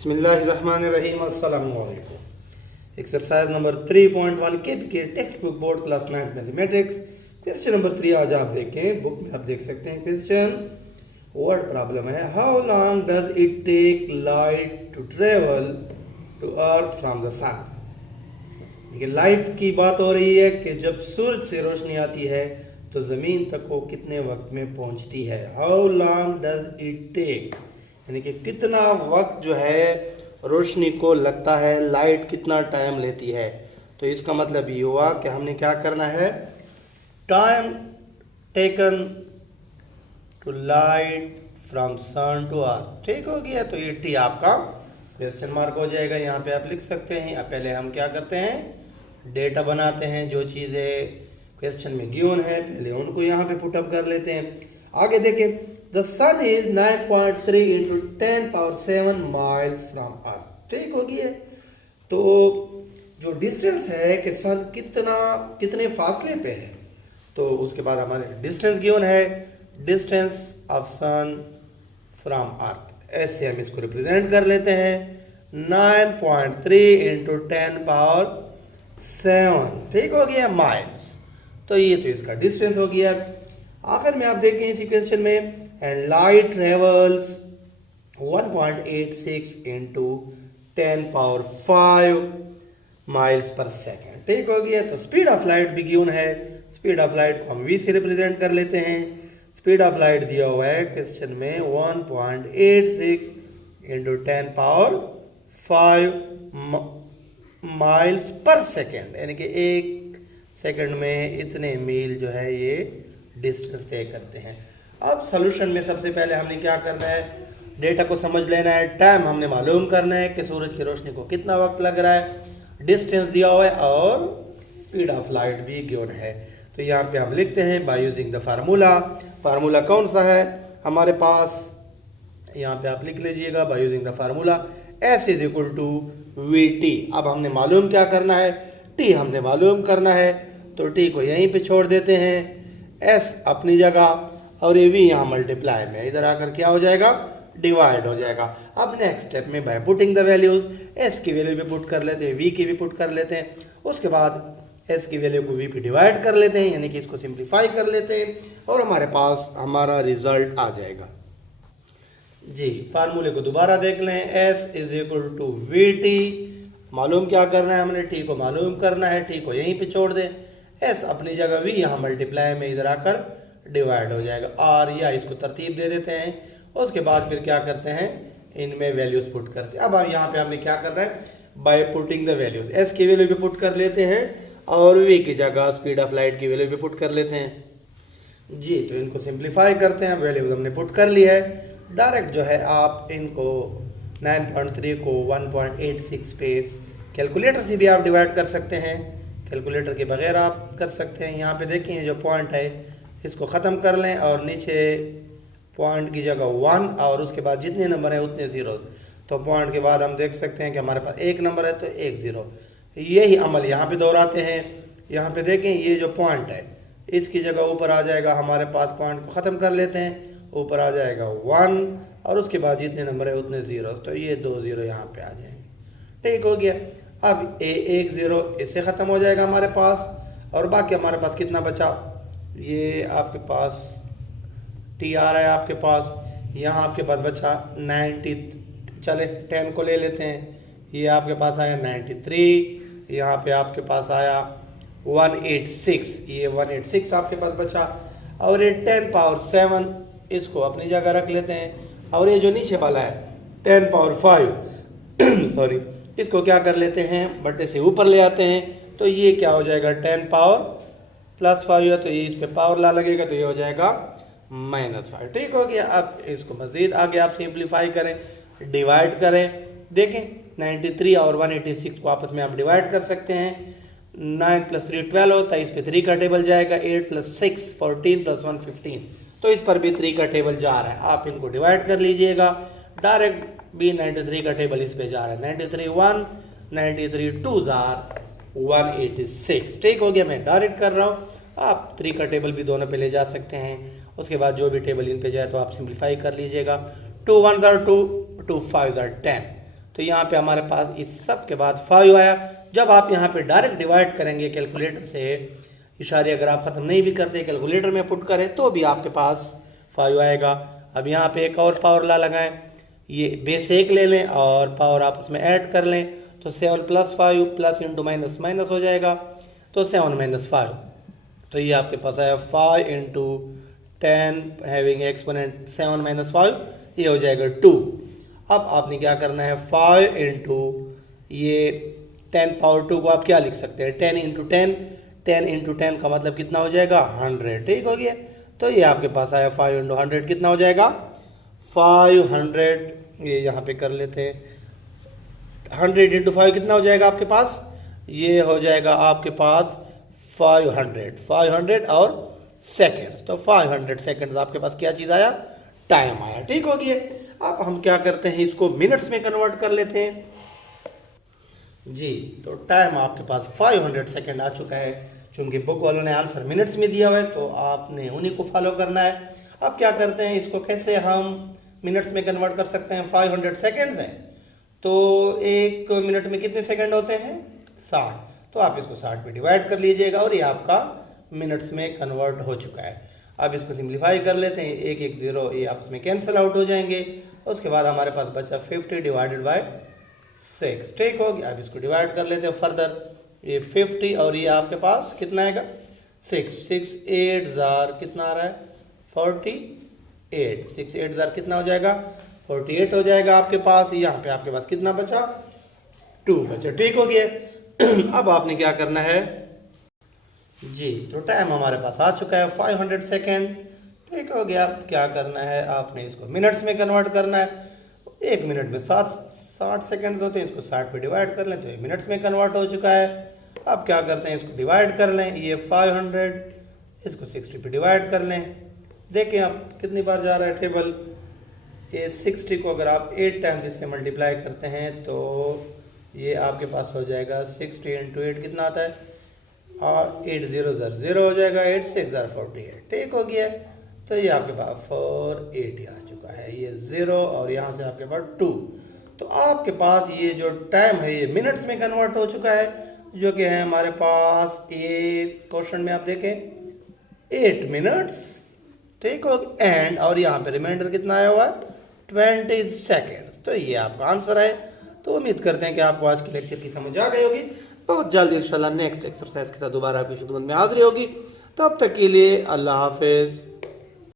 बिस्मिल्लाहिर्रहमानिर्रहीम। अस्सलामु अलैकुम। एक्सरसाइज नंबर 3.1 के text book board class 9 mathematics question number 3 आज आप देखें। बुक में आप देख सकते हैं क्वेश्चन। वर्ड प्रॉब्लम है, how long does it take light to travel to earth from the sun. देखिए, लाइट की बात हो रही है कि जब सूरज से रोशनी आती है तो ज़मीन तक वो कितने वक्त में पहुंचती है। How long does it take, यानी कि कितना वक्त जो है रोशनी को लगता है, लाइट कितना टाइम लेती है। तो इसका मतलब ये हुआ कि हमने क्या करना है, time taken to light from sun to earth. ठीक हो गया, तो ये टी आपका क्वेश्चन मार्क हो जाएगा। यहाँ पे आप लिख सकते हैं। अब पहले हम क्या करते हैं, डेटा बनाते हैं। जो चीज़ें क्वेश्चन में गिवन है पहले उनको यहाँ पे पुटअप कर लेते हैं। आगे देखें, the sun is 9.3 into 10 power 7 miles from earth. ठीक हो गया। तो जो डिस्टेंस है कि सन कितने फासले पे है, तो उसके बाद हमारे डिस्टेंस गिवन है, डिस्टेंस ऑफ सन फ्रॉम अर्थ। ऐसे हम इसको रिप्रेजेंट कर लेते हैं, 9.3 इंटू 10 पावर 7। ठीक हो गया, माइल्स। तो ये तो इसका डिस्टेंस हो गया। आखिर में आप देखें इसी क्वेश्चन में, and light travels 1.86 into 10 power 5 miles per second. ठीक हो गया। तो स्पीड ऑफ लाइट भी गिवन है। स्पीड ऑफ लाइट को हम v से रिप्रेजेंट कर लेते हैं। स्पीड ऑफ लाइट दिया हुआ है क्वेश्चन में 1.86 into 10 power 5 miles per second, यानी कि एक सेकंड में इतने मील जो है ये डिस्टेंस तय करते हैं। अब सॉल्यूशन में सबसे पहले हमने क्या करना है, डेटा को समझ लेना है, टाइम हमने मालूम करना है कि सूरज की रोशनी को कितना वक्त लग रहा है, डिस्टेंस दिया हुआ है और स्पीड ऑफ लाइट भी गिवन है। तो यहाँ पे हम लिखते हैं bye using the formula. Formula कौन सा है हमारे पास, यहाँ पे आप लिख लीजिएगा by using the formula S is equal to V T. अब हमने मालूम क्या करना है, टी हमने मालूम करना है, तो टी को यहीं पे छोड़ देते हैं, S अपनी जगह और ये v यहाँ मल्टीप्लाई में, इधर आकर क्या हो जाएगा, डिवाइड हो जाएगा। अब नेक्स्ट स्टेप में by putting the values, S की वैल्यू भी पुट कर लेते हैं, v की भी पुट कर लेते हैं, उसके बाद S की वैल्यू को v पे डिवाइड कर लेते हैं, यानी कि इसको सिंप्लीफाई कर लेते हैं और हमारे पास हमारा रिजल्ट आ जाएगा। जी, फार्मूले को दोबारा देख लें, S is equal to V T. मालूम क्या करना है हमने, टी को मालूम करना है, टी को यहीं पे छोड़ दें, S अपनी जगह v यहाँ मल्टीप्लाई में इधर आकर डिवाइड हो जाएगा, और या इसको तरतीब दे देते हैं। उसके बाद फिर क्या करते हैं, इनमें वैल्यूज पुट करते हैं। अब हम यहाँ पे हमने क्या करना है, by putting the values, S की वैल्यू भी पुट कर लेते हैं और v की जगह स्पीड ऑफ लाइट की वैल्यू भी पुट कर लेते हैं। जी, तो इनको सिंप्लीफाई करते हैं। वैल्यूज हमने पुट कर लिया है। डायरेक्ट जो है आप इनको 9.3 को 1.86 पे कैलकुलेटर से भी आप डिवाइड कर सकते हैं, कैलकुलेटर के बगैर आप कर सकते हैं। यहाँ पे देखिए जो पॉइंट है इसको ख़त्म कर लें और नीचे पॉइंट की जगह 1 और उसके बाद जितने नंबर हैं उतने ज़ीरो। तो पॉइंट के बाद हम देख सकते हैं कि हमारे पास एक नंबर है तो एक ज़ीरो। यही अमल यहाँ पे दोहराते हैं। यहाँ पे देखें ये जो पॉइंट है इसकी जगह ऊपर आ जाएगा, हमारे पास पॉइंट को ख़त्म कर लेते हैं, ऊपर आ जाएगा 1 और उसके बाद जितने नंबर है उतने ज़ीरो, तो ये 2 ज़ीरो यहाँ पे आ जाएंगे। ठीक हो गया। अब एक ज़ीरो इससे ख़त्म हो जाएगा हमारे पास, और बाकी हमारे पास कितना बचा, ये आपके पास टी आ रहा है आपके पास, यहाँ आपके पास बचा 90। चले 10 को ले लेते हैं, ये आपके पास आया 93, यहाँ पे आपके पास आया 186, ये 186 आपके पास बचा, और ये 10 पावर 7 इसको अपनी जगह रख लेते हैं, और ये जो नीचे वाला है 10 पावर 5 सॉरी, इसको क्या कर लेते हैं, बट्टे से ऊपर ले आते हैं, तो ये क्या हो जाएगा 10 पावर प्लस 5 है, तो ये इस पे पावर ला लगेगा तो ये हो जाएगा -5। ठीक हो गया। अब इसको मज़ीद आगे आप सिंप्लीफाई करें, डिवाइड करें। देखें 93 और 186 को आपस में आप डिवाइड कर सकते हैं। 9 + 3 12 होता है, इस पर 3 का टेबल जाएगा, 8 + 6 14 + 1 15, तो इस पर भी 3 का टेबल जा रहा है। आप इनको डिवाइड कर लीजिएगा, डायरेक्ट भी 93 का टेबल इस पे जा रहा है, 93 1 93 2 जार 186। ठीक हो गया, मैं डायरेक्ट कर रहा हूँ, आप 3 का टेबल भी दोनों पे ले जा सकते हैं। उसके बाद जो भी टेबल इन पे जाए तो आप सिंप्लीफाई कर लीजिएगा। 2 1 जार 2 2 5 जार 10, तो तो यहाँ पे हमारे पास इस सब के बाद 5 आया। जब आप यहाँ पे डायरेक्ट डिवाइड करेंगे कैलकुलेटर से, इशारे अगर आप ख़त्म नहीं भी करते कैलकुलेटर में पुट करें तो भी आपके पास 5 आएगा। अब यहाँ पे एक और पावर ला लगाएं, ये बेस 1 ले लें और पावर आप उसमें ऐड कर लें, तो 7 + 5 प्लस इंटू माइनस माइनस हो जाएगा, तो 7 - 5। तो ये आपके पास आया 5 इंटू 10 हैविंग एक्सपोनेंट 7 - 5, ये हो जाएगा 2। अब आपने क्या करना है, 5 इंटू ये 10 पावर 2 को आप क्या लिख सकते हैं, 10 इंटू 10, 10 इंटू 10 का मतलब कितना हो जाएगा 100, ठीक हो गया। तो ये आपके पास आया 5 इंटू 100 कितना हो जाएगा 500। ये यहाँ पे कर लेते हैं, 100 इंटू 5 कितना हो जाएगा आपके पास, ये हो जाएगा आपके पास 500 और सेकेंड्स। तो 500 सेकेंड्स आपके पास क्या चीज़ आया, टाइम आया, ठीक हो गया। अब हम क्या करते हैं, इसको मिनट्स में कन्वर्ट कर लेते हैं जी। तो टाइम आपके पास 500 सेकेंड आ चुका है। चूंकि बुक वालों ने आंसर मिनट्स में दिया हुआ है तो आपने उन्हीं को फॉलो करना है। अब क्या करते हैं, इसको कैसे हम मिनट्स में कन्वर्ट कर सकते हैं, 500 सेकेंड्स है तो 1 मिनट में कितने सेकंड होते हैं 60, तो आप इसको 60 पे डिवाइड कर लीजिएगा और ये आपका मिनट्स में कन्वर्ट हो चुका है। अब इसको सिंप्लीफाई कर लेते हैं, 1 1 0 ये आपस में कैंसिल आउट हो जाएंगे। उसके बाद हमारे पास बचा 50 डिवाइडेड बाय 6, ठीक हो गया। अब इसको डिवाइड कर लेते हैं फर्दर, ये 50 और ये आपके पास कितना आएगा 6 6 8 जार कितना आ रहा है 48, 6 8 जार कितना हो जाएगा 48 हो जाएगा आपके पास। यहाँ पे आपके पास कितना बचा 2 बचा, ठीक हो गया। अब आपने क्या करना है जी, तो टाइम हमारे पास आ चुका है 500 सेकेंड, ठीक हो गया। अब क्या करना है, आपने इसको मिनट्स में कन्वर्ट करना है। 1 मिनट में 60 सेकेंड होते हैं, इसको 60 पे डिवाइड कर लें तो ये मिनट्स में कन्वर्ट हो चुका है। अब क्या करते हैं, इसको डिवाइड कर लें, ये 500 इसको 60 पे डिवाइड कर लें। देखें आप कितनी बार जा रहा है टेबल, ये 60 को अगर आप 8 टाइम्स इससे मल्टीप्लाई करते हैं तो ये आपके पास हो जाएगा 60 इंटू 8 कितना आता है, और 8 0 0 हो जाएगा, 8 6 48, ठीक हो गया। तो ये आपके पास 480 आ चुका है, ये 0 और यहाँ से आपके पास 2। तो आपके पास ये जो टाइम है ये मिनट्स में कन्वर्ट हो चुका है, जो कि है हमारे पास ये क्वेश्चन में आप देखें 8 मिनट्स, ठीक हो। एंड और यहाँ पे रिमाइंडर कितना आया हुआ है 20 सेकेंड्स। तो ये आपका आंसर है। तो उम्मीद करते हैं कि आपको आज के लेक्चर की समझ आ गई होगी। बहुत जल्द इंशाल्लाह नेक्स्ट एक्सरसाइज के साथ दोबारा आपकी खिदमत में हाजिर होगी। तब तक के लिए अल्लाह हाफिज़।